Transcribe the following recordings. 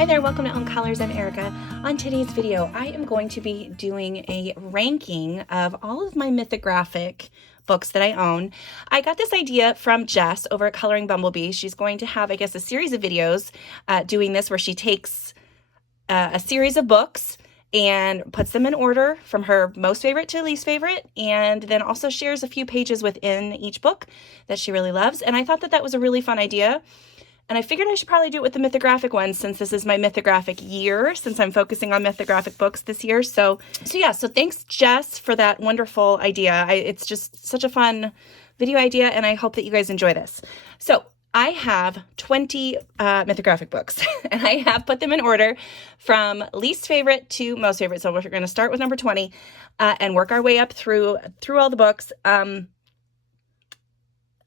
Hi there, welcome to Own Colors. I'm Erica. On today's video, I am going to be doing a ranking of all of my Mythographic books that I own. I got this idea from Jess over at Coloring Bumblebee. She's going to have, I guess, a series of videos doing this where she takes a series of books and puts them in order from her most favorite to least favorite, and then also shares a few pages within each book that she really loves. And I thought that that was a really fun idea. And I figured I should probably do it with the Mythographic ones since this is my Mythographic year, since I'm focusing on Mythographic books this year. So thanks, Jess, for that wonderful idea. It's just such a fun video idea, and I hope that you guys enjoy this. So I have 20 Mythographic books, and I have put them in order from least favorite to most favorite. So we're going to start with number 20 and work our way up through all the books. I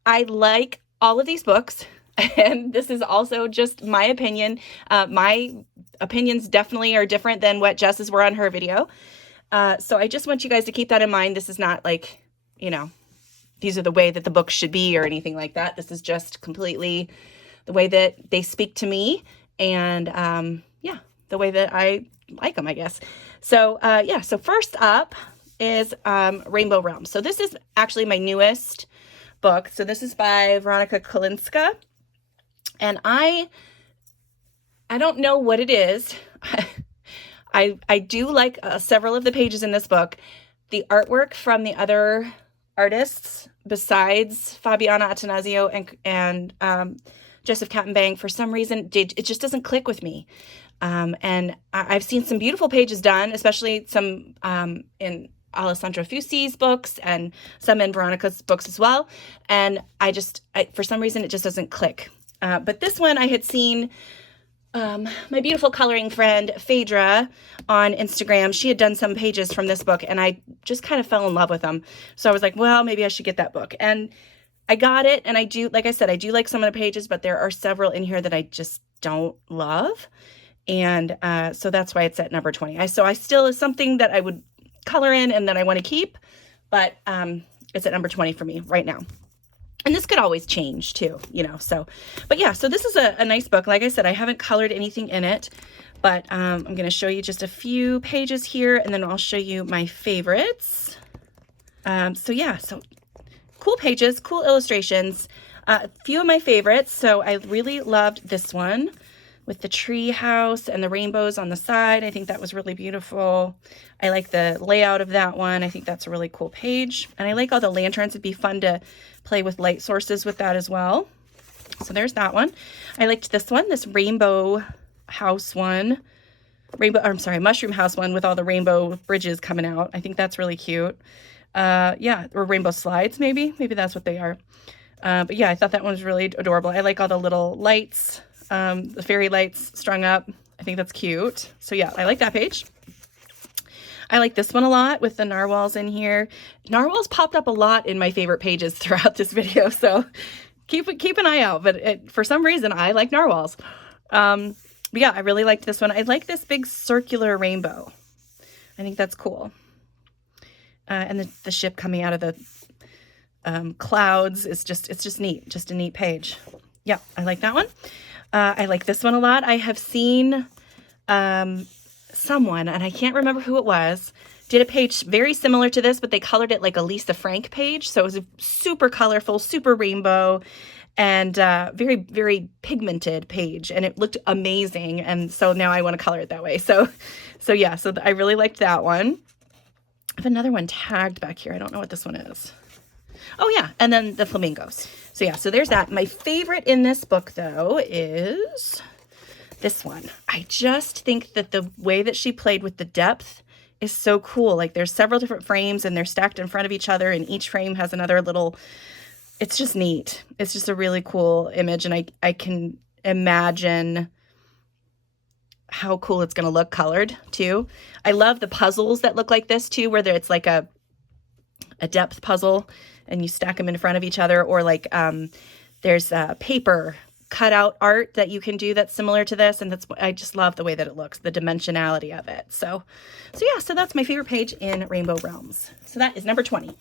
like all of these books. And this is also just my opinion. My opinions definitely are different than what Jess's were on her video. So I just want you guys to keep that in mind. This is not like, these are the way that the books should be or anything like that. This is just completely the way that they speak to me and, the way that I like them, I guess. So, so first up is Rainbow Realms. So this is actually my newest book. So this is by Veronica Kolinska. And I don't know what it is. I do like several of the pages in this book. The artwork from the other artists besides Fabiana Attanasio and Joseph Kattenbang, for some reason, it just doesn't click with me. And I've seen some beautiful pages done, especially some in Alessandro Fusi's books and some in Veronica's books as well. And for some reason, it just doesn't click. But this one I had seen my beautiful coloring friend Phaedra on Instagram. She had done some pages from this book, and I just kind of fell in love with them. So I was like, well, maybe I should get that book. And I got it, and I do, like I said, I do like some of the pages, but there are several in here that I just don't love. And so that's why it's at number 20. So I still is something that I would color in and that I want to keep, but it's at number 20 for me right now. And this could always change too, so this is a nice book. Like I said, I haven't colored anything in it, but I'm going to show you just a few pages here, and then I'll show you my favorites. So cool pages, cool illustrations, a few of my favorites. So I really loved this one with the tree house and the rainbows on the side. I think that was really beautiful. I like the layout of that one. I think that's a really cool page. And I like all the lanterns. It'd be fun to play with light sources with that as well. So there's that one. I liked this one, this rainbow house one. Mushroom house one with all the rainbow bridges coming out. I think that's really cute. Or rainbow slides, maybe. Maybe that's what they are. But yeah, I thought that one was really adorable. I like all the little lights, the fairy lights strung up. I think that's cute. So yeah, I like that page. I like this one a lot with the narwhals in here. Narwhals popped up a lot in my favorite pages throughout this video, so keep an eye out. But for some reason, I like narwhals. But yeah, I really liked this one. I like this big circular rainbow. I think that's cool. And the ship coming out of the clouds is it's neat. Just a neat page. Yeah, I like that one. I like this one a lot. I have seen someone, and I can't remember who it was, did a page very similar to this, but they colored it like a Lisa Frank page. So it was a super colorful, super rainbow, and very, very pigmented page. And it looked amazing. And so now I want to color it that way. So I really liked that one. I have another one tagged back here. I don't know what this one is. Oh yeah, and then the flamingos. So there's that. My favorite in this book, though, is this one. I just think that the way that she played with the depth is so cool. Like, there's several different frames, and they're stacked in front of each other, and each frame has another little, it's just neat. It's just a really cool image, and I can imagine how cool it's going to look colored, too. I love the puzzles that look like this, too, where it's like a depth puzzle, and you stack them in front of each other, or like there's paper cutout art that you can do that's similar to this, and I just love the way that it looks, the dimensionality of it. So that's my favorite page in Rainbow Realms. So that is number 20.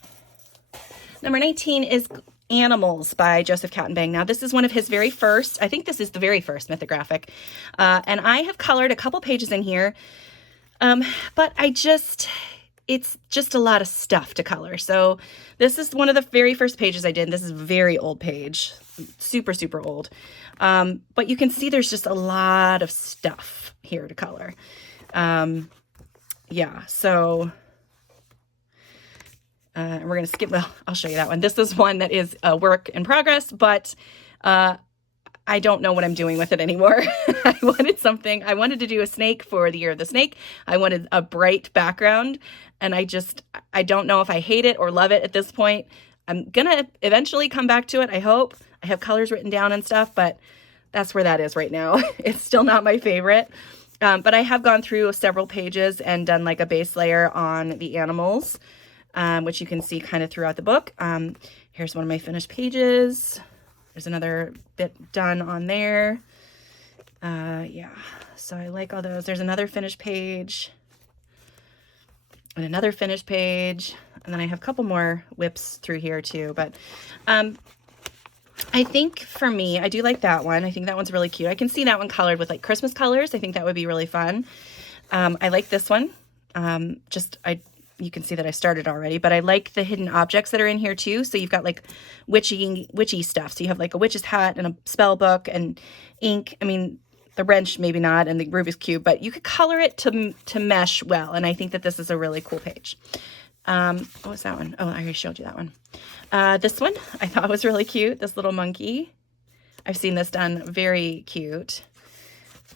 Number 19 is Animals by Joseph Kattenbang. Now, this is one of his very first, I think this is the very first Mythographic. And I have colored a couple pages in here, but it's just a lot of stuff to color. So this is one of the very first pages I did. This is a very old page, super, super old. But you can see there's just a lot of stuff here to color. Yeah, so we're going to skip, well, I'll show you that one. This is one that is a work in progress, but I don't know what I'm doing with it anymore. I wanted to do a snake for the Year of the Snake. I wanted a bright background, and I don't know if I hate it or love it at this point. I'm going to eventually come back to it, I hope. I have colors written down and stuff, but that's where that is right now. It's still not my favorite. But I have gone through several pages and done like a base layer on the animals, which you can see kind of throughout the book. Here's one of my finished pages. There's another bit done on there. Yeah, so I like all those. There's another finished page and another finished page. And then I have a couple more whips through here too. But I think for me, I do like that one. I think that one's really cute. I can see that one colored with like Christmas colors. I think that would be really fun. I like this one. You can see that I started already, but I like the hidden objects that are in here too. So you've got like witchy stuff. So you have like a witch's hat and a spell book and ink. I mean, the wrench, maybe not, and the Rubik's Cube, but you could color it to mesh well. And I think that this is a really cool page. What was that one? Oh, I already showed you that one. This one I thought was really cute. This little monkey. I've seen this done very cute.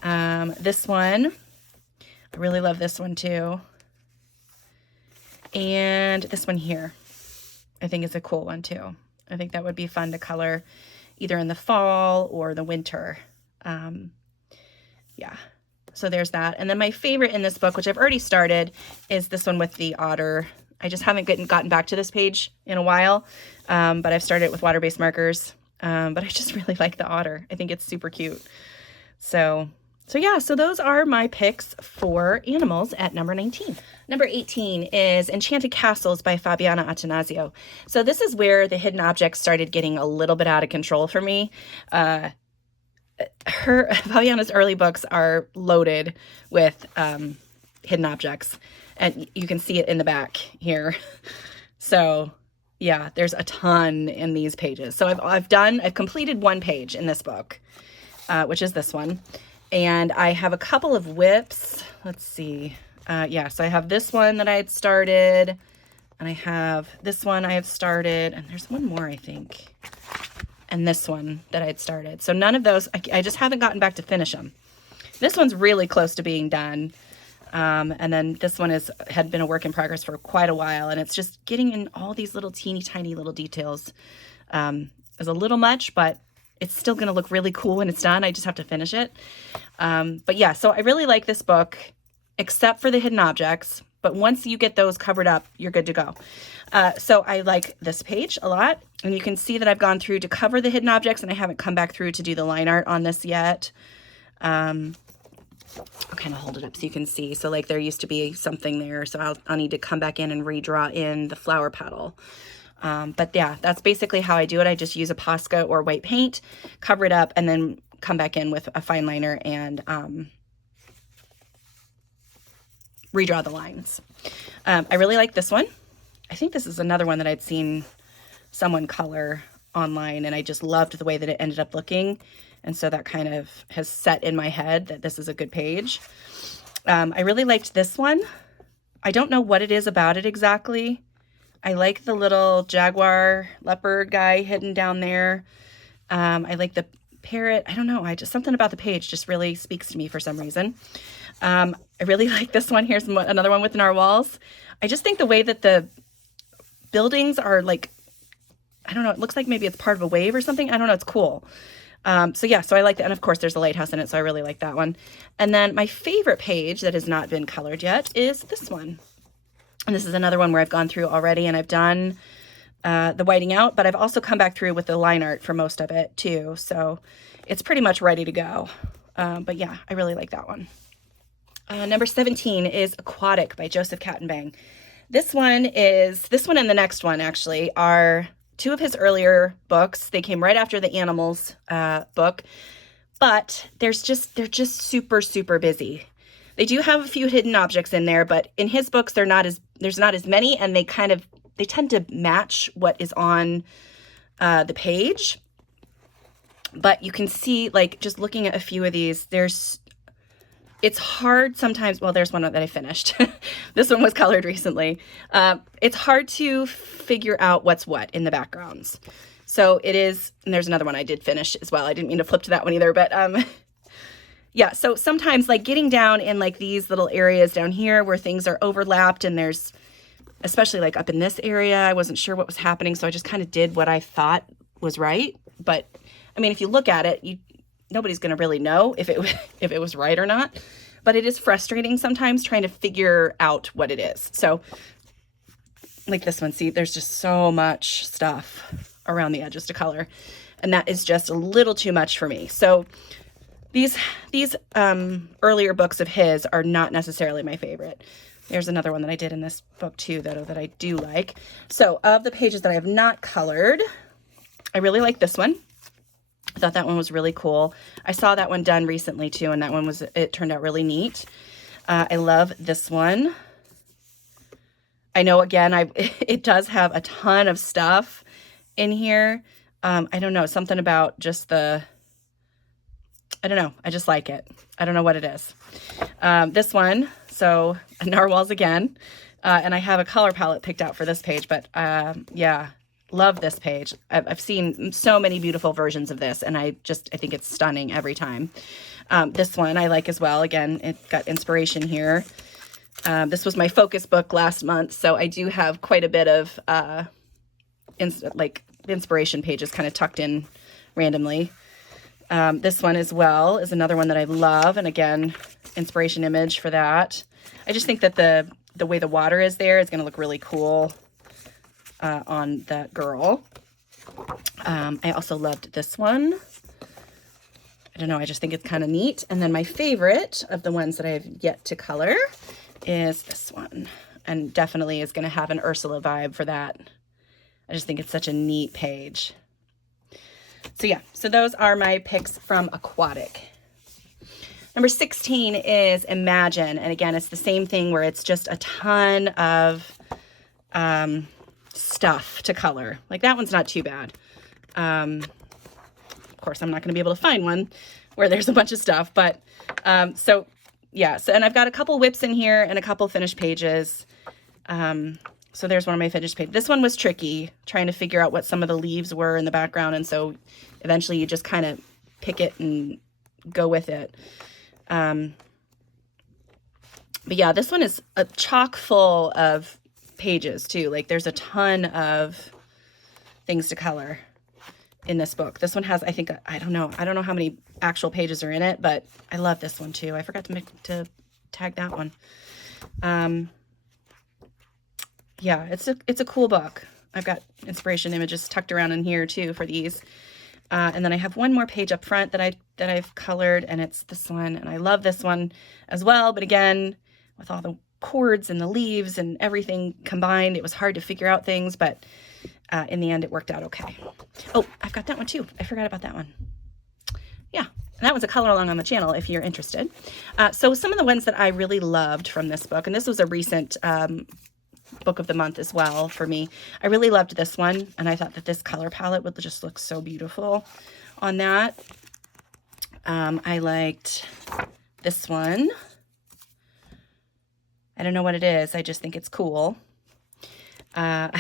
This one, I really love this one too. And this one here, I think is a cool one too. I think that would be fun to color either in the fall or the winter. Yeah, so there's that. And then my favorite in this book, which I've already started, is this one with the otter. I just haven't gotten back to this page in a while, but I've started with water-based markers. But I just really like the otter. I think it's super cute. So yeah, so those are my picks for animals at number 19. Number 18 is Enchanted Castles by Fabiana Attanasio. So this is where the hidden objects started getting a little bit out of control for me. Fabiana's early books are loaded with hidden objects, and you can see it in the back here. So yeah, there's a ton in these pages. So I've completed one page in this book, which is this one. And I have a couple of whips. Let's see. Yeah, so I have this one that I had started, and I have this one I have started, and there's one more, I think, and this one that I had started. So none of those, I just haven't gotten back to finish them. This one's really close to being done. And then this one had been a work in progress for quite a while, and it's just getting in all these little teeny tiny little details. Is a little much, but it's still going to look really cool when it's done. I just have to finish it. But yeah, so I really like this book, except for the hidden objects. But once you get those covered up, you're good to go. So I like this page a lot. And you can see that I've gone through to cover the hidden objects, and I haven't come back through to do the line art on this yet. I'll kind of hold it up so you can see. So like there used to be something there. So I'll need to come back in and redraw in the flower petal. But yeah, that's basically how I do it. I just use a Posca or white paint, cover it up, and then come back in with a fine liner and redraw the lines. I really like this one. I think this is another one that I'd seen someone color online, and I just loved the way that it ended up looking. And so that kind of has set in my head that this is a good page. I really liked this one. I don't know what it is about it exactly. I like the little jaguar leopard guy hidden down there. I like the parrot. I don't know. Something about the page just really speaks to me for some reason. I really like this one. Here's another one with narwhals. I just think the way that the buildings are like, I don't know, it looks like maybe it's part of a wave or something. I don't know. It's cool. So yeah, so I like that. And of course there's a lighthouse in it. So I really like that one. And then my favorite page that has not been colored yet is this one. And this is another one where I've gone through already, and I've done the whiting out, but I've also come back through with the line art for most of it too. So it's pretty much ready to go. But yeah, I really like that one. Number 17 is Aquatic by Joseph Kattenbang. This one and the next one actually are two of his earlier books. They came right after the animals book, but they're just super, super busy. They do have a few hidden objects in there, but in his books, there's not as many, and they tend to match what is on the page. But you can see, like, just looking at a few of these, it's hard sometimes. Well, there's one that I finished. This one was colored recently. It's hard to figure out what's what in the backgrounds. So it is, and there's another one I did finish as well. I didn't mean to flip to that one either, but yeah, so sometimes like getting down in like these little areas down here where things are overlapped, and there's, especially like up in this area, I wasn't sure what was happening. So I just kind of did what I thought was right. But I mean, if you look at it, nobody's going to really know if it was right or not, but it is frustrating sometimes trying to figure out what it is. So like this one, see, there's just so much stuff around the edges to color, and that is just a little too much for me. So these earlier books of his are not necessarily my favorite. There's another one that I did in this book too, though, that I do like. So of the pages that I have not colored, I really like this one. I thought that one was really cool. I saw that one done recently too, and that one it turned out really neat. I love this one. I know, again, it does have a ton of stuff in here. I don't know, something about just I don't know, I just like it. I don't know what it is. This one, so narwhals again, and I have a color palette picked out for this page, but yeah. Love this page. I've seen so many beautiful versions of this, and I think it's stunning every time. This one I like as well. Again, it got inspiration here. This was my focus book last month, so I do have quite a bit of inspiration pages kind of tucked in randomly. This one as well is another one that I love, and again, inspiration image for that. I just think that the way the water is there is going to look really cool on that girl. I also loved this one. I don't know, I just think it's kind of neat. And then my favorite of the ones that I have yet to color is this one, and definitely is going to have an Ursula vibe for that. I just think it's such a neat page. So yeah, so those are my picks from Aquatic. Number 16 is Imagine, and again, it's the same thing where it's just a ton of stuff to color. Like that one's not too bad. Of course, I'm not going to be able to find one where there's a bunch of stuff, but so yeah. So, and I've got a couple whips in here and a couple finished pages. So there's one of my finished pages. This one was tricky, trying to figure out what some of the leaves were in the background, and so eventually you just kind of pick it and go with it. But yeah, this one is a chock full of pages too. Like there's a ton of things to color in this book. This one has, I think, I don't know how many actual pages are in it, but I love this one too. I forgot to tag that one. Yeah, it's a cool book. I've got inspiration images tucked around in here too for these. And then I have one more page up front that I've colored, and it's this one, and I love this one as well. But again, with all the cords and the leaves and everything combined, it was hard to figure out things, but in the end it worked out okay. Oh, I've got that one too. I forgot about that one. Yeah, and that was a color along on the channel if you're interested. So some of the ones that I really loved from this book, and this was a recent book of the month as well for me. I really loved this one, and I thought that this color palette would just look so beautiful on that. I liked this one. I don't know what it is. I just think it's cool. I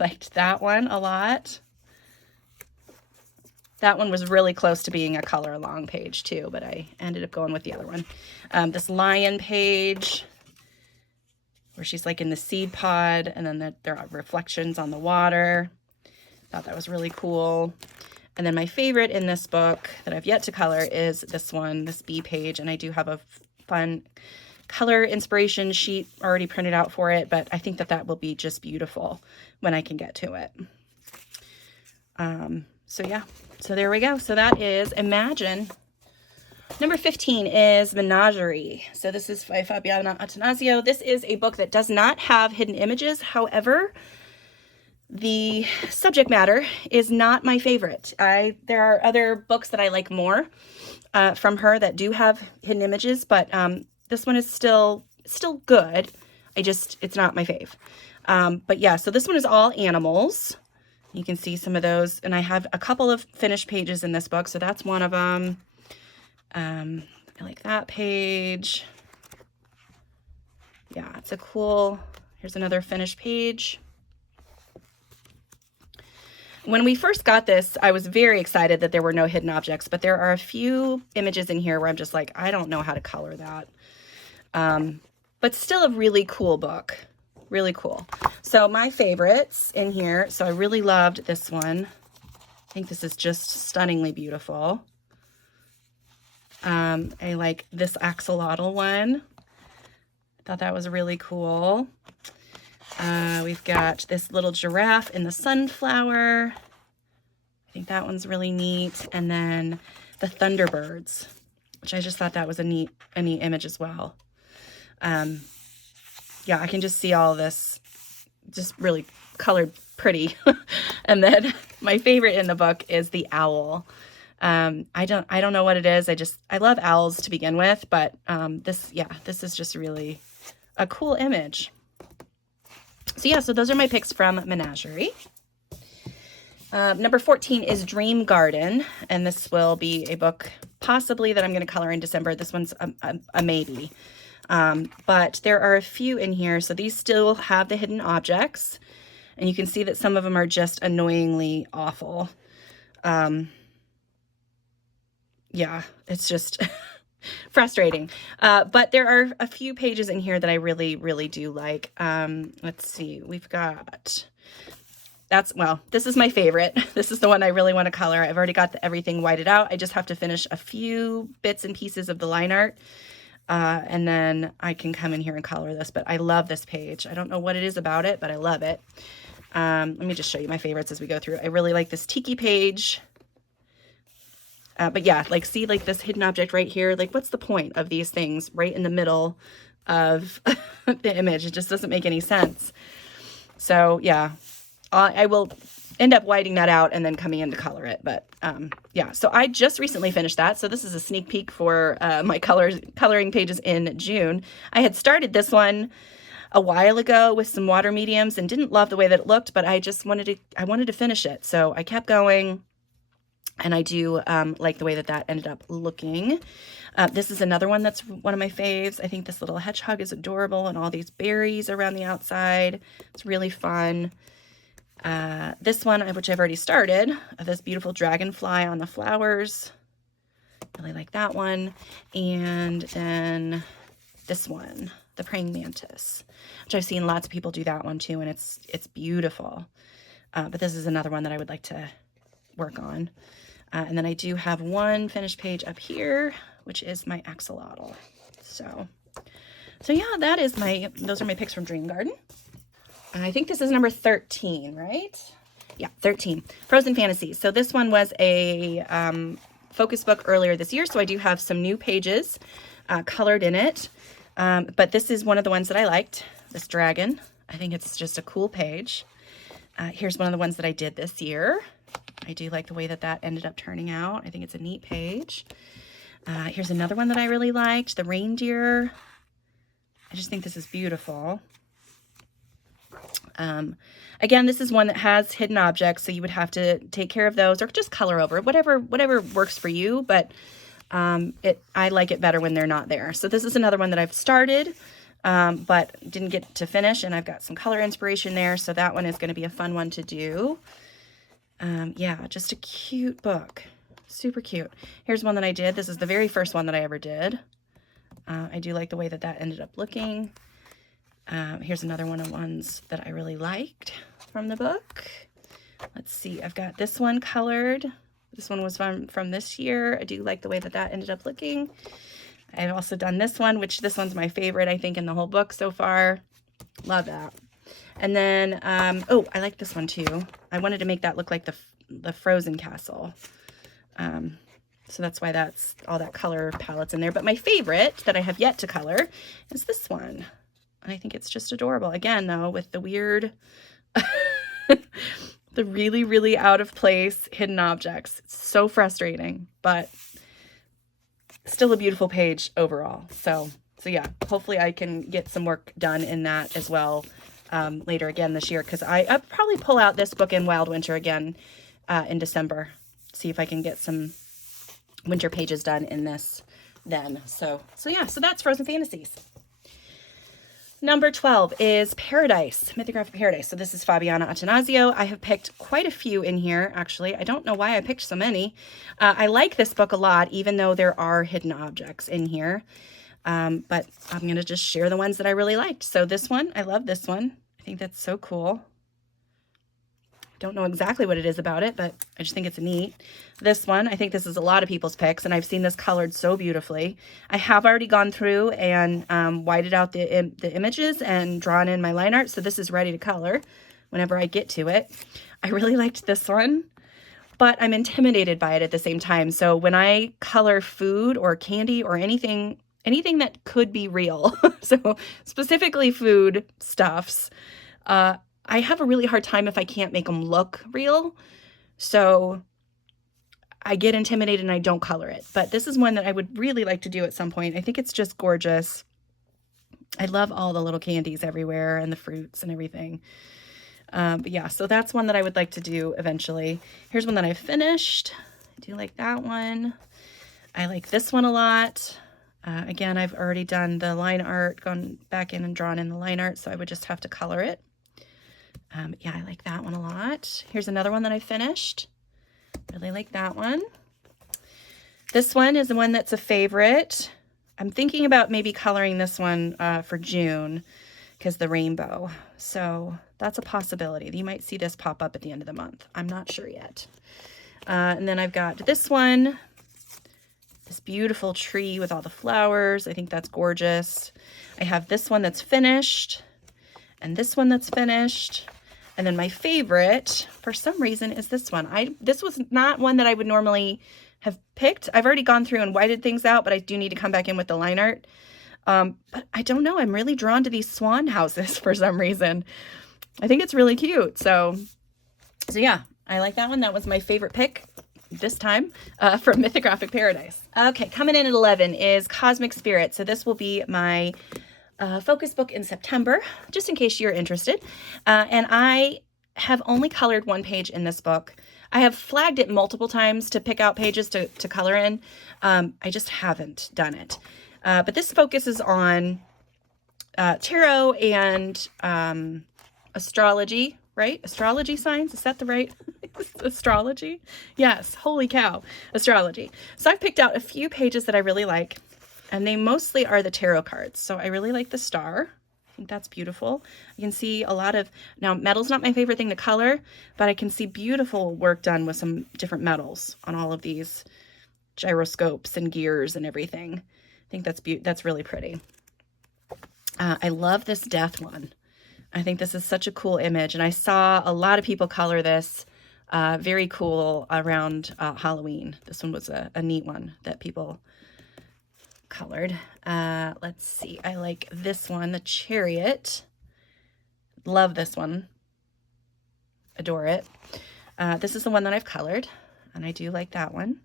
liked that one a lot. That one was really close to being a color along page too, but I ended up going with the other one. This lion page, where she's like in the seed pod, and then there are reflections on the water. Thought that was really cool. And then my favorite in this book that I've yet to color is this one, this bee page, and I do have a fun color inspiration sheet already printed out for it, but I think that that will be just beautiful when I can get to it. So yeah, so there we go. So that is Imagine. Number 15 is Menagerie. So this is by Fabiana Attanasio. This is a book that does not have hidden images. However, The subject matter is not my favorite. There are other books that I like more from her that do have hidden images, but this one is still good. It's not my fave. But yeah, so this one is all animals. You can see some of those, and I have a couple of finished pages in this book, so that's one of them. I like that page. Yeah, it's a cool, here's another finished page. When we first got this, I was very excited that there were no hidden objects, but there are a few images in here where I'm just like, I don't know how to color that. But still a really cool book. Really cool. So my favorites in here, so I really loved this one. I think this is just stunningly beautiful. I like this axolotl one. I thought that was really cool. We've got this little giraffe in the sunflower. I think that one's really neat. And then the Thunderbirds, which I just thought that was a neat image as well. Yeah, I can just see all this just really colored pretty. And then my favorite in the book is the owl. I don't know what it is. I love owls to begin with, but this is just really a cool image. So yeah, so those are my picks from Menagerie. Number 14 is Dream Garden, and this will be a book possibly that I'm going to color in December. This one's a maybe. But there are a few in here, so these still have the hidden objects, and you can see that some of them are just annoyingly awful. Yeah, it's just frustrating. But there are a few pages in here that I really, really do like. Let's see, we've got, this is my favorite. This is the one I really want to color. I've already got everything whited out. I just have to finish a few bits and pieces of the line art. And then I can come in here and color this, but I love this page. I don't know what it is about it, but I love it. Let me just show you my favorites as we go through. I really like this tiki page. But yeah, like, see, like this hidden object right here, like what's the point of these things right in the middle of the image? It just doesn't make any sense. So yeah, I will end up whiting that out and then coming in to color it. But yeah, so I just recently finished that. So this is a sneak peek for my coloring pages in June. I had started this one a while ago with some water mediums and didn't love the way that it looked, but I just wanted to finish it. So I kept going, and I do like the way that ended up looking. This is another one that's one of my faves. I think this little hedgehog is adorable, and all these berries around the outside. It's really fun. This one, which I've already started, this beautiful dragonfly on the flowers. Really like that one. And then this one, the praying mantis, which I've seen lots of people do that one too, and it's beautiful. But this is another one that I would like to work on. And then I do have one finished page up here, which is my axolotl. So yeah, those are my picks from Dream Garden. I think this is number 13, right? Yeah, 13. Frozen Fantasies. So this one was a focus book earlier this year, so I do have some new pages colored in it. But this is one of the ones that I liked, this dragon. I think it's just a cool page. Here's one of the ones that I did this year. I do like the way that ended up turning out. I think it's a neat page. Here's another one that I really liked, the reindeer. I just think this is beautiful. Again, this is one that has hidden objects, so you would have to take care of those or just color over it, whatever works for you. But I like it better when they're not there. So this is another one that I've started, but didn't get to finish, and I've got some color inspiration there. So that one is going to be a fun one to do. Yeah, just a cute book. Super cute. Here's one that I did. This is the very first one that I ever did. I do like the way that ended up looking. Here's another one of the ones that I really liked from the book. Let's see. I've got this one colored. This one was from this year. I do like the way that ended up looking. I've also done this one, which this one's my favorite, I think, in the whole book so far. Love that. And then, oh, I like this one too. I wanted to make that look like the Frozen Castle. So that's why that's all that color palettes in there. But my favorite that I have yet to color is this one. And I think it's just adorable. Again, though, with the weird The really, really out of place hidden objects. It's so frustrating, but still a beautiful page overall. So yeah, hopefully I can get some work done in that as well later again this year, because I'll probably pull out this book in Wild Winter again in December. See if I can get some winter pages done in this then. So yeah, so that's Frozen Fantasies. Number 12 is Paradise, Mythographic Paradise. So this is Fabiana Attanasio. I have picked quite a few in here, actually. I don't know why I picked so many. I like this book a lot, even though there are hidden objects in here. But I'm going to just share the ones that I really liked. So this one, I love this one. I think that's so cool. Don't know exactly what it is about it, but I just think it's neat. This one, I think this is a lot of people's picks, and I've seen this colored so beautifully. I have already gone through and whited out the images and drawn in my line art, so this is ready to color whenever I get to it. I really liked this one, but I'm intimidated by it at the same time. So when I color food or candy or anything that could be real, so specifically food stuffs, I have a really hard time if I can't make them look real. So I get intimidated and I don't color it. But this is one that I would really like to do at some point. I think it's just gorgeous. I love all the little candies everywhere and the fruits and everything. But yeah, so that's one that I would like to do eventually. Here's one that I finished. I do like that one. I like this one a lot. Again, I've already done the line art, gone back in and drawn in the line art, so I would just have to color it. Yeah, I like that one a lot. Here's another one that I finished. Really like that one. This one is the one that's a favorite. I'm thinking about maybe coloring this one for June because the rainbow. So that's a possibility. You might see this pop up at the end of the month. I'm not sure yet. And then I've got this one, this beautiful tree with all the flowers. I think that's gorgeous. I have this one that's finished and this one that's finished. And then my favorite, for some reason, is this one. This was not one that I would normally have picked. I've already gone through and whited things out, but I do need to come back in with the line art. But I don't know. I'm really drawn to these swan houses for some reason. I think it's really cute. So yeah, I like that one. That was my favorite pick this time from Mythographic Paradise. Okay, coming in at 11 is Cosmic Spirit. So this will be my focus book in September, just in case you're interested. And I have only colored one page in this book. I have flagged it multiple times to pick out pages to color in. I just haven't done it. But this focuses on tarot and astrology, right? Astrology signs, is that the right astrology? Yes, holy cow, astrology. So I've picked out a few pages that I really like. And they mostly are the tarot cards. So I really like the star. I think that's beautiful. You can see a lot of, now metal's not my favorite thing to color, but I can see beautiful work done with some different metals on all of these gyroscopes and gears and everything. I think that's really pretty. I love this death one. I think this is such a cool image. And I saw a lot of people color this very cool around Halloween. This one was a neat one that people colored. Let's see. I like this one, the Chariot. Love this one. Adore it. This is the one that I've colored, and I do like that one.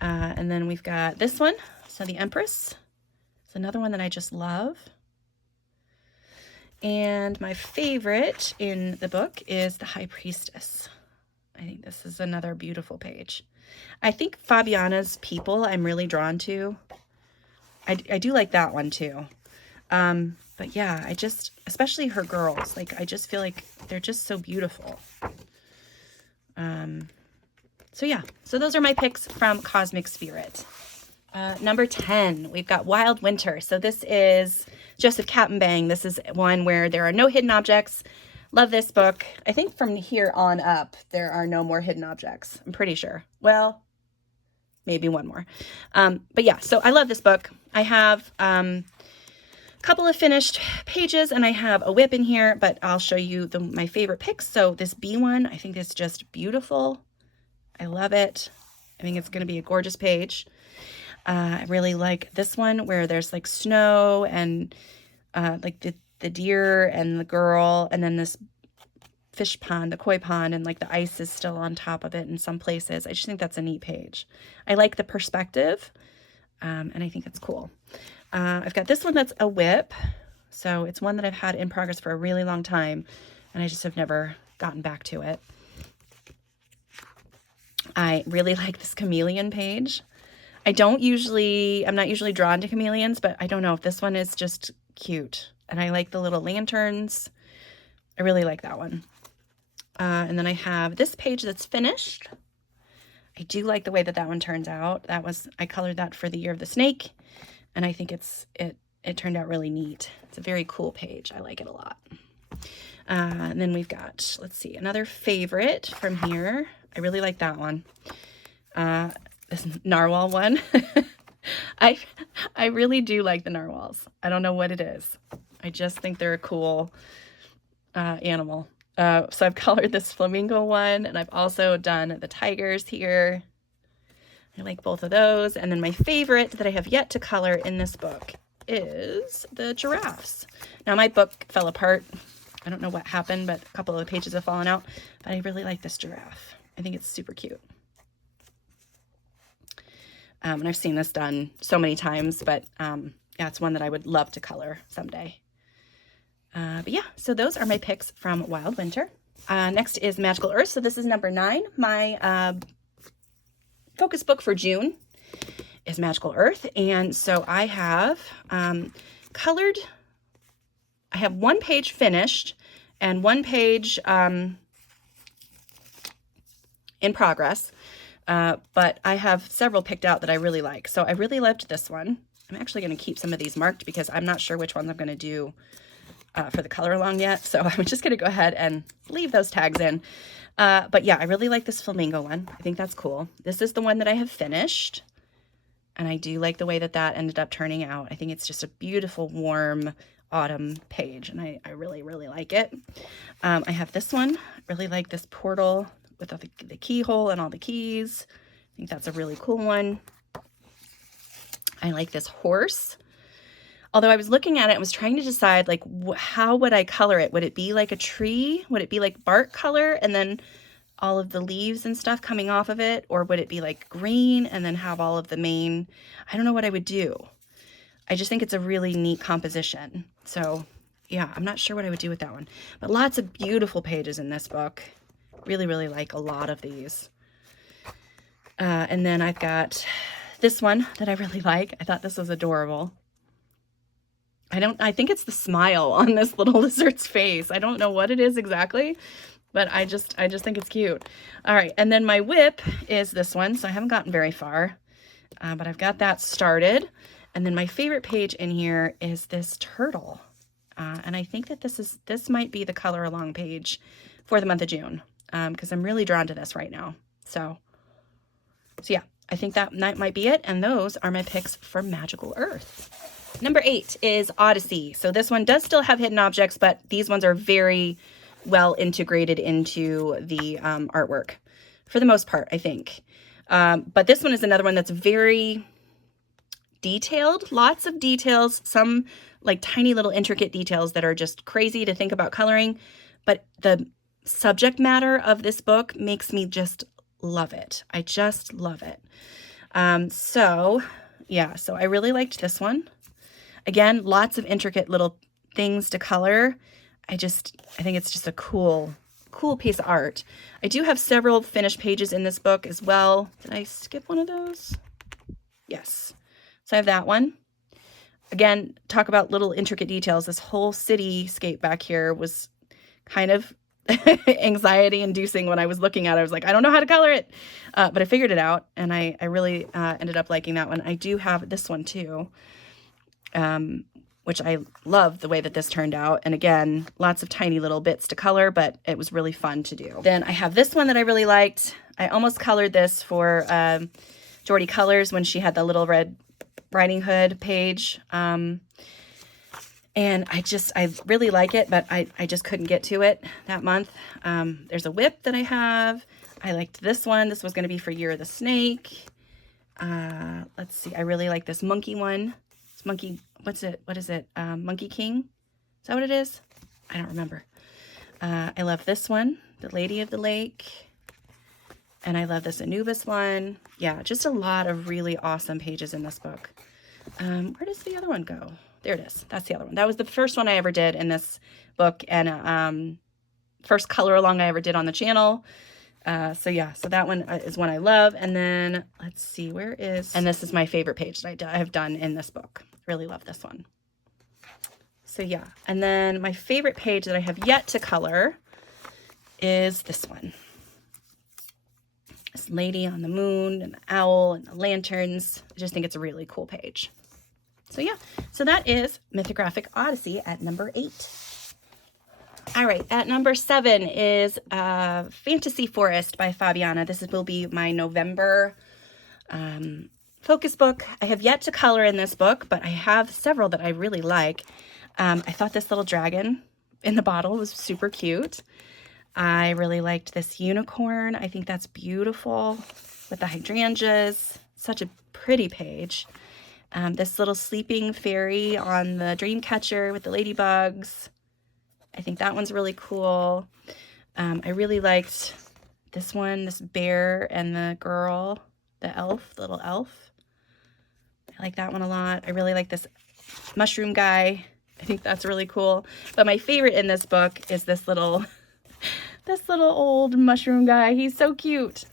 And then we've got this one. So the Empress. It's another one that I just love. And my favorite in the book is the High Priestess. I think this is another beautiful page. I think Fabiana's people I'm really drawn to. I do like that one too. But yeah, especially her girls, like I just feel like they're just so beautiful. So yeah, so those are my picks from Cosmic Spirit. Number 10, we've got Wild Winter. So this is Joseph Kattenbang. This is one where there are no hidden objects. Love this book. I think from here on up, there are no more hidden objects. I'm pretty sure. Well, maybe one more. But yeah, so I love this book. I have a couple of finished pages and I have a whip in here, but I'll show you my favorite picks. So this B one, I think is just beautiful. I love it. I think it's going to be a gorgeous page. I really like this one where there's like snow and like the deer and the girl, and then this fish pond, the koi pond, and like the ice is still on top of it in some places. I just think that's a neat page. I like the perspective, and I think it's cool. I've got this one that's a whip. So it's one that I've had in progress for a really long time, and I just have never gotten back to it. I really like this chameleon page. I'm not usually drawn to chameleons, but I don't know if this one is just cute. And I like the little lanterns. I really like that one. And then I have this page that's finished. I do like the way that one turns out. I colored that for the Year of the Snake, and I think it turned out really neat. It's a very cool page. I like it a lot. And then we've got, let's see, another favorite from here. I really like that one. This narwhal one. I really do like the narwhals. I don't know what it is. I just think they're a cool animal. So I've colored this flamingo one, and I've also done the tigers here. I like both of those. And then my favorite that I have yet to color in this book is the giraffes. Now my book fell apart. I don't know what happened, but a couple of the pages have fallen out. But I really like this giraffe. I think it's super cute. And I've seen this done so many times, but yeah, it's one that I would love to color someday. But yeah, so those are my picks from Wild Winter. Next is Magical Earth. So this is number 9. My focus book for June is Magical Earth. And so I have colored, I have one page finished and one page in progress. But I have several picked out that I really like. So I really loved this one. I'm actually going to keep some of these marked because I'm not sure which ones I'm going to do for the color along yet. So I'm just going to go ahead and leave those tags in. But yeah, I really like this flamingo one. I think that's cool. This is the one that I have finished. And I do like the way that ended up turning out. I think it's just a beautiful, warm autumn page. And I really, really like it. I have this one. I really like this portal with the keyhole and all the keys. I think that's a really cool one. I like this horse. Although I was looking at it and was trying to decide, like, how would I color it? Would it be like a tree? Would it be like bark color and then all of the leaves and stuff coming off of it? Or would it be like green and then have all of the main? I don't know what I would do. I just think it's a really neat composition. So yeah, I'm not sure what I would do with that one. But lots of beautiful pages in this book. Really, really like a lot of these. And then I've got this one that I really like. I thought this was adorable. I think it's the smile on this little lizard's face. I don't know what it is exactly, but I just think it's cute. All right, and then my whip is this one, so I haven't gotten very far, but I've got that started. And then my favorite page in here is this turtle, and I think that this might be the color along page for the month of June, because I'm really drawn to this right now. So yeah, I think that might be it, and those are my picks for Magical Earth. Number 8 is Odyssey. So this one does still have hidden objects, but these ones are very well integrated into the artwork for the most part, I think. But this one is another one that's very detailed, lots of details, some like tiny little intricate details that are just crazy to think about coloring. But the subject matter of this book makes me just love it. I just love it. So yeah, so I really liked this one. Again, lots of intricate little things to color. I think it's just a cool piece of art. I do have several finished pages in this book as well. Did I skip one of those? Yes. So I have that one. Again, talk about little intricate details. This whole cityscape back here was kind of anxiety inducing when I was looking at it. I was like, I don't know how to color it, but I figured it out, and I really ended up liking that one. I do have this one too. Which I love the way that this turned out. And again, lots of tiny little bits to color, but it was really fun to do. Then I have this one that I really liked. I almost colored this for Jordy Colors when she had the Little Red Riding Hood page. And I really like it, but I just couldn't get to it that month. There's a whip that I have. I liked this one. This was going to be for Year of the Snake. Let's see. I really like this monkey one. Monkey, what is it? Monkey King? Is that what it is? I don't remember. I love this one, The Lady of the Lake. And I love this Anubis one. Yeah, just a lot of really awesome pages in this book. Where does the other one go? There it is. That's the other one. That was the first one I ever did in this book, and first color along I ever did on the channel. So yeah, so that one is one I love. And then let's see, and this is my favorite page that I have done in this book. Really love this one. So yeah, and then my favorite page that I have yet to color is this one. This lady on the moon and the owl and the lanterns. I just think it's a really cool page. So yeah, so that is Mythographic Odyssey at number 8. All right, at number 7 is Fantasy Forest by Fabiana. This will be my November focus book. I have yet to color in this book, but I have several that I really like. I thought this little dragon in the bottle was super cute. I really liked this unicorn. I think that's beautiful with the hydrangeas. Such a pretty page. This little sleeping fairy on the dream catcher with the ladybugs. I think that one's really cool. I really liked this one, this bear and the girl, the elf, the little elf. I like that one a lot. I really like this mushroom guy. I think that's really cool. But my favorite in this book is this little old mushroom guy. He's so cute.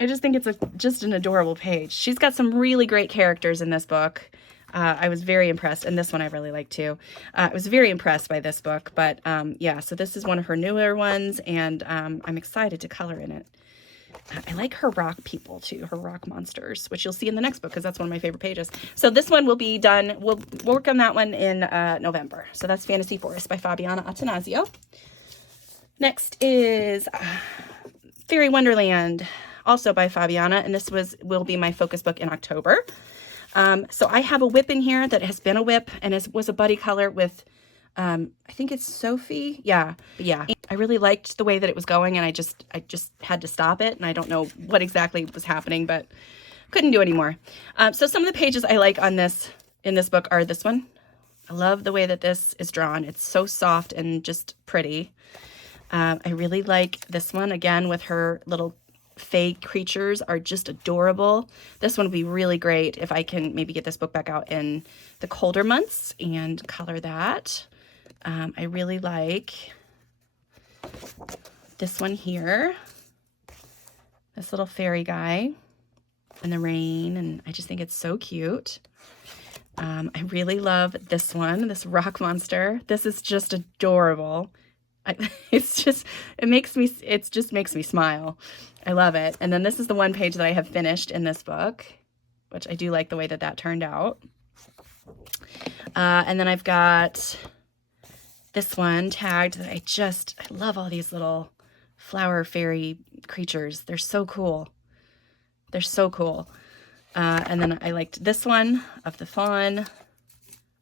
I just think it's just an adorable page. She's got some really great characters in this book. I was very impressed, and this one I really like too. I was very impressed by this book, but yeah, so this is one of her newer ones, and I'm excited to color in it. I like her rock people too, her rock monsters, which you'll see in the next book because that's one of my favorite pages. So this one will be done. We'll work on that one in November. So that's Fantasy Forest by Fabiana Attanasio. Next is Fairy Wonderland, also by Fabiana, and this will be my focus book in October. So I have a whip in here that has been a whip and was a buddy color with, I think it's Sophie. Yeah. I really liked the way that it was going, and I just had to stop it, and I don't know what exactly was happening, but couldn't do anymore. So some of the pages I like in this book are this one. I love the way that this is drawn. It's so soft and just pretty. I really like this one, again, with her little fae creatures are just adorable. This one would be really great if I can maybe get this book back out in the colder months and color that. I really like this one here, this little fairy guy in the rain, and I just think it's so cute. I really love this one, this rock monster. This is just adorable. It just makes me smile. I love it. And then this is the one page that I have finished in this book, which I do like the way that turned out. And then I've got this one tagged that I love all these little flower fairy creatures. They're so cool. They're so cool. And then I liked this one of the fawn.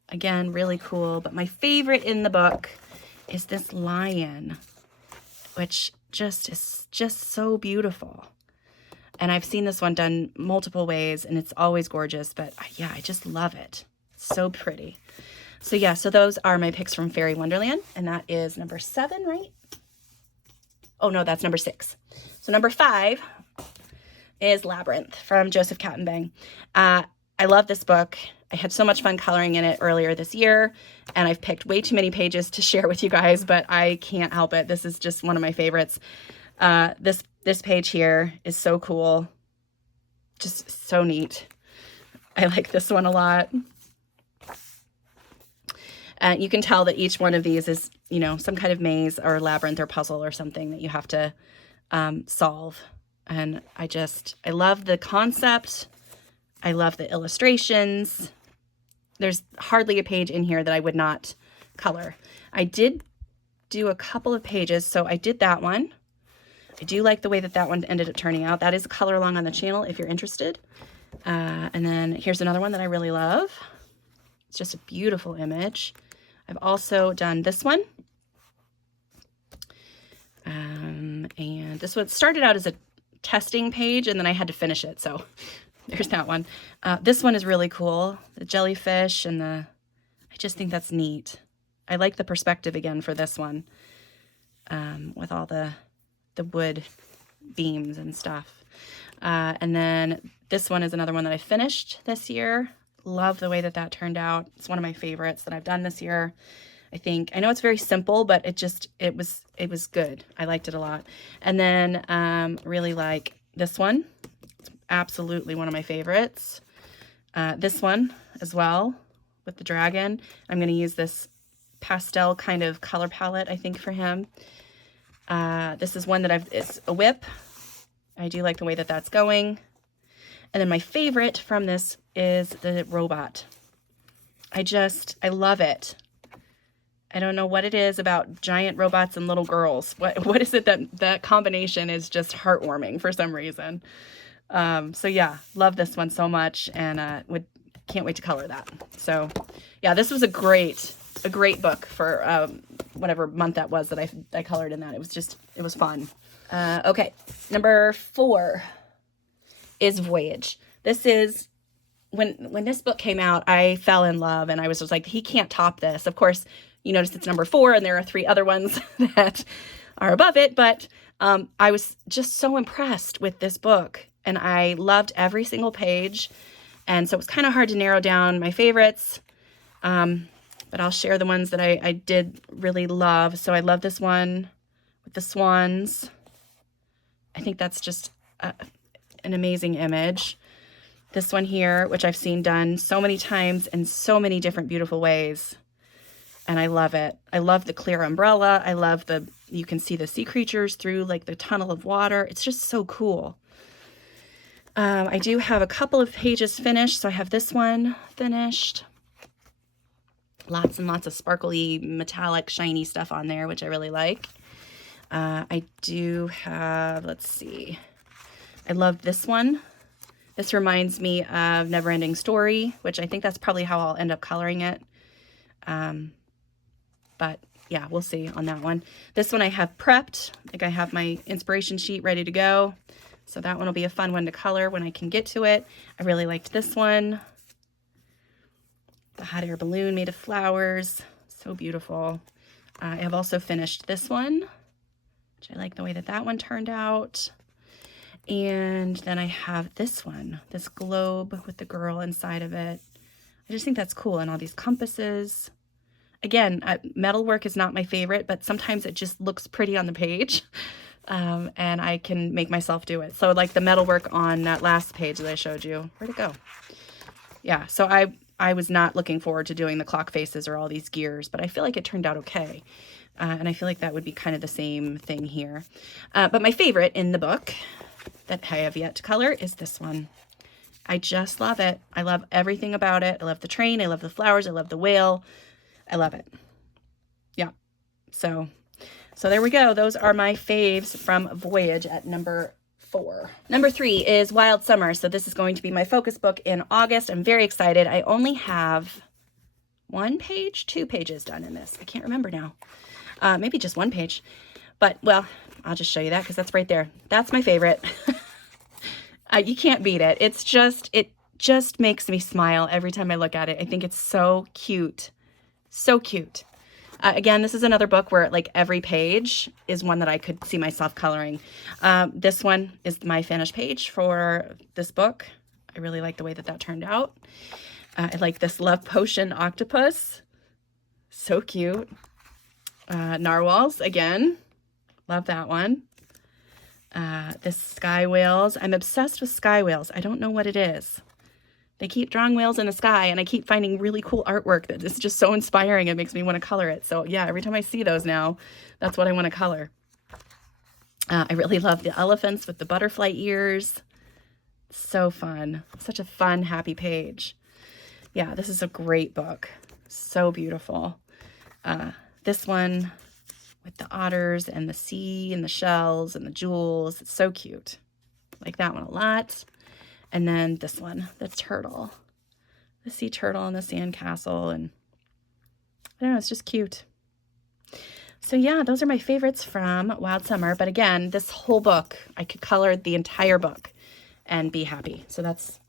Again, really cool. But my favorite in the book is this lion, which is just so beautiful. And I've seen this one done multiple ways, and it's always gorgeous, but yeah, I just love it. It's so pretty. So yeah, so those are my picks from Fairy Wonderland, and that is number 7, right? Oh no, that's number 6. So number 5 is Labyrinth from Joseph Kattenbang. I love this book. I had so much fun coloring in it earlier this year, and I've picked way too many pages to share with you guys, but I can't help it. This is just one of my favorites. This page here is so cool. Just so neat. I like this one a lot. You can tell that each one of these is, some kind of maze or labyrinth or puzzle or something that you have to solve. And I love the concept. I love the illustrations. There's hardly a page in here that I would not color. I did do a couple of pages, so I did that one. I do like the way that one ended up turning out. That is a color along on the channel if you're interested. And then here's another one that I really love. It's just a beautiful image. I've also done this one. And this one started out as a testing page, and then I had to finish it, so there's that one. This one is really cool. The jellyfish and I just think that's neat. I like the perspective again for this one. with all the wood beams and stuff. And then this one is another one that I finished this year. Love the way that that turned out. It's one of my favorites that I've done this year. I know it's very simple, but it was good. I liked it a lot. And then really like this one. It's absolutely one of my favorites. This one as well with the dragon. I'm going to use this pastel kind of color palette, I think, for him. This is one that it's a whip. I do like the way that that's going. And then my favorite from this is the robot. I love it. I don't know what it is about giant robots and little girls. What is it that combination is just heartwarming for some reason. So yeah, love this one so much, and can't wait to color that. So yeah, this was a great book for whatever month that was that I colored in that. It was fun. Okay, number 4 is Voyage. This is when this book came out, I fell in love, and I was just like, he can't top this. Of course, you notice it's number 4, and there are 3 other ones that are above it, but I was just so impressed with this book, and I loved every single page, and so it was kind of hard to narrow down my favorites, but I'll share the ones that I did really love. So I love this one with the swans. I think that's just an amazing image. This one here, which I've seen done so many times in so many different beautiful ways. And I love it. I love the clear umbrella. I love you can see the sea creatures through like the tunnel of water. It's just so cool. I do have a couple of pages finished. So I have this one finished. Lots and lots of sparkly, metallic, shiny stuff on there, which I really like. I do have, let's see. I love this one. This reminds me of Neverending Story, which I think that's probably how I'll end up coloring it. But yeah, we'll see on that one. This one I have prepped. Like I have my inspiration sheet ready to go. So that one will be a fun one to color when I can get to it. I really liked this one. The hot air balloon made of flowers. So beautiful. I have also finished this one, which I like the way that one turned out. And then I have this one, this globe with the girl inside of it. I just think that's cool. And all these compasses. Again, metalwork is not my favorite, but sometimes it just looks pretty on the page. And I can make myself do it. So like the metalwork on that last page that I showed you. Where'd it go? Yeah, so I was not looking forward to doing the clock faces or all these gears, but I feel like it turned out okay. And I feel like that would be kind of the same thing here. But my favorite in the book that I have yet to color is this one. I just love it. I love everything about it. I love the train. I love the flowers. I love the whale. I love it. Yeah. So there we go. Those are my faves from Voyage at number 4. Number 3 is Wild Summer. So this is going to be my focus book in August. I'm very excited. I only have 2 pages done in this. I can't remember now. Maybe just 1 page. But, well, I'll just show you that because that's right there. That's my favorite. You can't beat it. It just makes me smile every time I look at it. I think it's so cute. So cute. Again, this is another book where like every page is one that I could see myself coloring. This one is my finished page for this book. I really like the way that turned out. I like this Love Potion octopus. So cute. Narwhals, again. Love that one. This sky whales. I'm obsessed with sky whales. I don't know what it is. They keep drawing whales in the sky, and I keep finding really cool artwork that is just so inspiring. It makes me want to color it. So yeah, every time I see those now, that's what I want to color. I really love the elephants with the butterfly ears. So fun. Such a fun, happy page. Yeah, this is a great book. So beautiful. This one with the otters and the sea and the shells and the jewels. It's so cute. Like that one a lot. And then this one, the turtle. The sea turtle and the sand castle. And I don't know, it's just cute. So yeah, those are my favorites from Wild Summer. But again, this whole book, I could color the entire book and be happy. So that's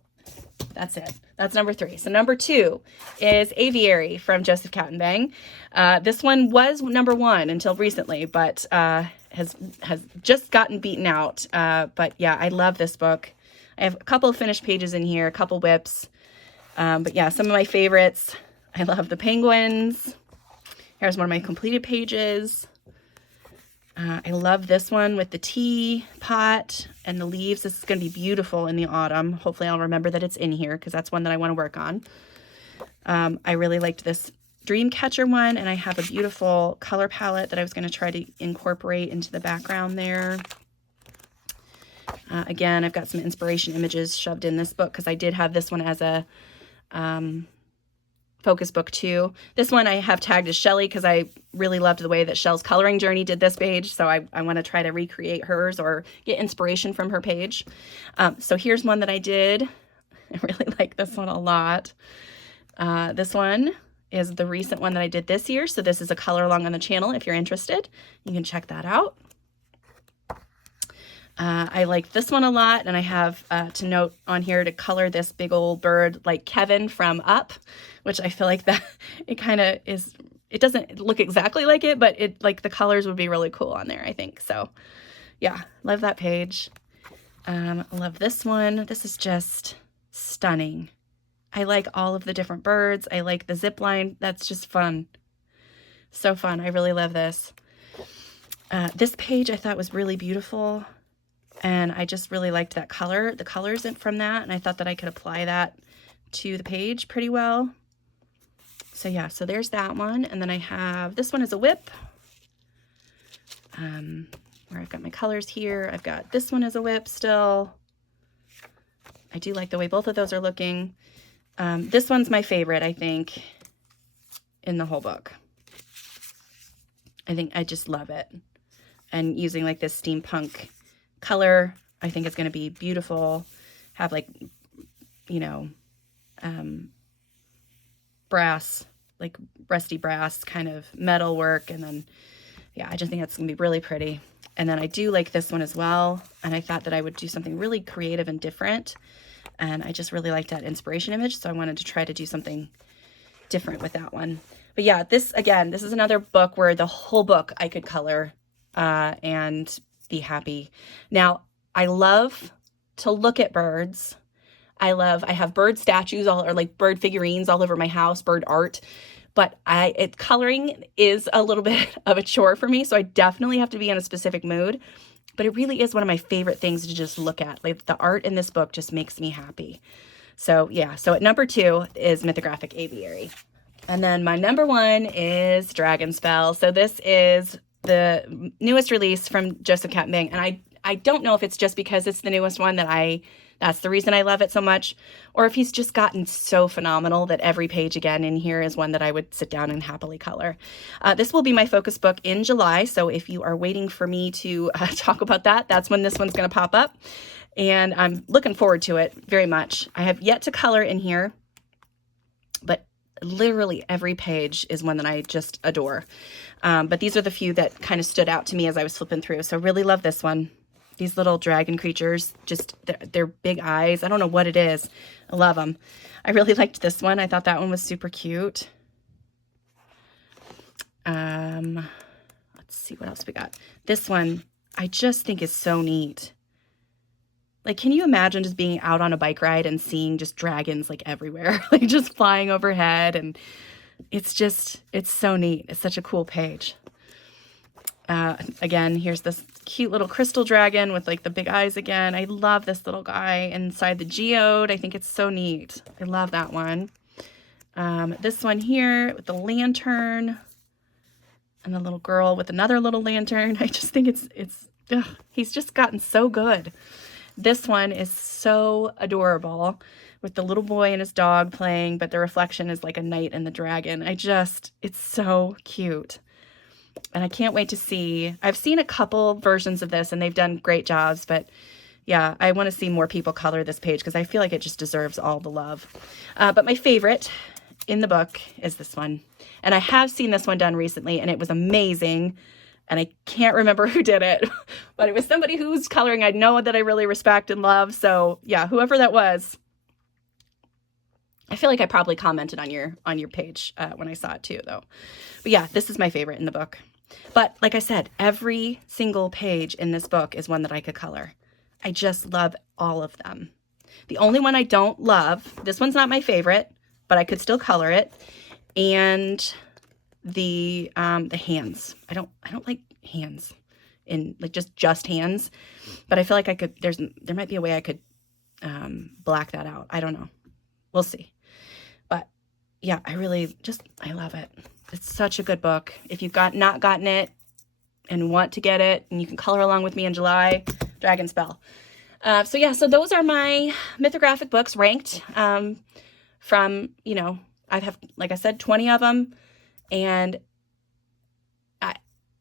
that's it. That's number 3. So number 2 is Aviary from Joseph Kattenbang. This one was number 1 until recently, but has just gotten beaten out. But yeah, I love this book. I have a couple of finished pages in here, a couple whips. But yeah, some of my favorites. I love the penguins. Here's one of my completed pages. I love this one with the tea pot and the leaves. This is going to be beautiful in the autumn. Hopefully I'll remember that it's in here because that's one that I want to work on. I really liked this Dreamcatcher one, and I have a beautiful color palette that I was going to try to incorporate into the background there. Again, I've got some inspiration images shoved in this book because I did have this one as a focus book too. This one I have tagged as Shelley because I really loved the way that Shell's coloring journey did this page. So I want to try to recreate hers or get inspiration from her page. So here's one that I did. I really like this one a lot. This one is the recent one that I did this year. So this is a color along on the channel. If you're interested, you can check that out. I like this one a lot, and I have to note on here to color this big old bird like Kevin from Up, which I feel like that it kind of is. It doesn't look exactly like it, but it like the colors would be really cool on there, I think. So yeah, love that page. Love this one. This is just stunning. I like all of the different birds. I like the zip line. That's just fun. So fun. I really love this. This page I thought was really beautiful. And I just really liked that color, the colors from that. And I thought that I could apply that to the page pretty well. So yeah, so there's that one. And then I have, this one is a whip. Where I've got my colors here. I've got this one as a whip still. I do like the way both of those are looking. This one's my favorite, I think, in the whole book. I think I just love it. And using like this steampunk color, I think it's going to be beautiful. Have like, you know, brass, like rusty brass kind of metal work. And then, yeah, I just think that's going to be really pretty. And then I do like this one as well. And I thought that I would do something really creative and different. And I just really liked that inspiration image. So I wanted to try to do something different with that one. But yeah, this, again, this is another book where the whole book I could color and be happy. Now, I love to look at birds. I have bird statues or like bird figurines all over my house, bird art. But coloring is a little bit of a chore for me. So I definitely have to be in a specific mood. But it really is one of my favorite things to just look at. Like the art in this book just makes me happy. So yeah, so at number 2 is Mythographic Aviary. And then my number 1 is Dragonspell. So this is the newest release from Joseph Kattenbang. And I don't know if it's just because it's the newest one that's the reason I love it so much, or if he's just gotten so phenomenal that every page again in here is one that I would sit down and happily color. This will be my focus book in July. So if you are waiting for me to talk about that, that's when this one's going to pop up. And I'm looking forward to it very much. I have yet to color in here, but literally every page is one that I just adore. But these are the few that kind of stood out to me as I was flipping through. So really love this one. These little dragon creatures, just their big eyes. I don't know what it is. I love them. I really liked this one. I thought that one was super cute. Let's see what else we got. This one I just think is so neat. Like, can you imagine just being out on a bike ride and seeing just dragons like everywhere, like just flying overhead? And it's so neat. It's such a cool page. Again, here's this cute little crystal dragon with like the big eyes again. I love this little guy inside the geode. I think it's so neat. I love that one. This one here with the lantern and the little girl with another little lantern. I just think he's just gotten so good. This one is so adorable with the little boy and his dog playing, but the reflection is like a knight and the dragon. It's so cute. And I can't wait to see. I've seen a couple versions of this and they've done great jobs, but yeah, I want to see more people color this page because I feel like it just deserves all the love. But my favorite in the book is this one. And I have seen this one done recently and it was amazing. And I can't remember who did it, but it was somebody whose coloring I know that I really respect and love. So yeah, whoever that was, I feel like I probably commented on your page when I saw it too, though. But yeah, this is my favorite in the book. But like I said, every single page in this book is one that I could color. I just love all of them. The only one I don't love, this one's not my favorite, but I could still color it, and the hands. I don't like hands in like just hands, but I feel like I could. There might be a way I could black that out. I don't know. We'll see. But yeah, I love it. It's such a good book. If you've not gotten it and want to get it, and you can color along with me in July, Dragon Spell. So those are my Mythographic books ranked from, I have, like I said, 20 of them, and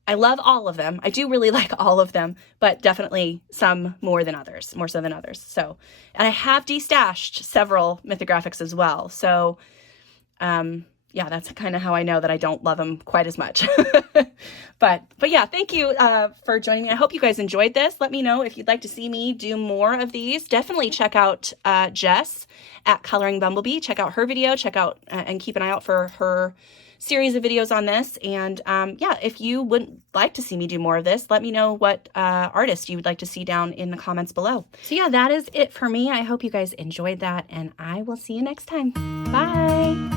I love all of them. I do really like all of them, but definitely some more so than others. So, and I have destashed several Mythographics as well. So, yeah, that's kind of how I know that I don't love them quite as much. But yeah, thank you for joining me. I hope you guys enjoyed this. Let me know if you'd like to see me do more of these. Definitely check out Jess at Coloring Bumblebee. Check out her video. Check out and keep an eye out for her series of videos on this. And yeah, if you would like to see me do more of this, let me know what artist you would like to see down in the comments below. So yeah, that is it for me. I hope you guys enjoyed that, and I will see you next time. Bye.